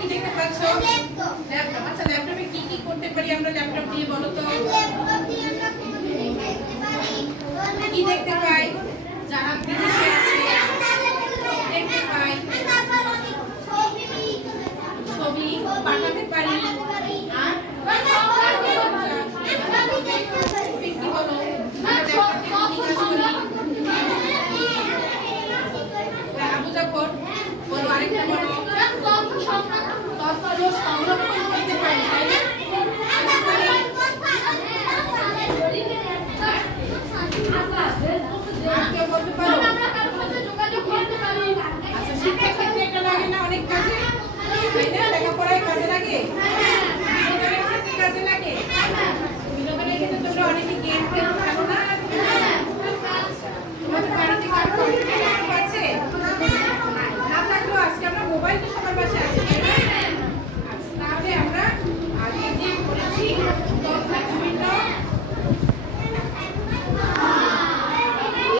কি দেখতে পাচ্ছ? ল্যাপটপ। আচ্ছা ল্যাপটপে কি কি করতে পারি আমরা ল্যাপটপ দিয়ে বলো তো? কি দেখতে পাই? যারা বিদেশে আছে দেখতে পাই, ছবি পাঠাতে পারি, আর কি বলো আবু জাফর বলো আরেকটা বলো। তথ্য সংরক্ষণ করতে পারি, তাই না? বলতে পারো? আচ্ছা শিক্ষার ক্ষেত্রে এটা লাগে না অনেক কাজে, তাই না? লেখাপড়ায় কাজে লাগে, বিনোদনের ক্ষেত্রে কাজে লাগে। বিনোদনের ক্ষেত্রে তোমরা অনেকে গেম খেলতে পারো না? তোমাদের বাড়িতে কারো কম্পিউটার আছে? না থাকলেও আজকে আমরা মোবাইল তো সবার পাশে আছে।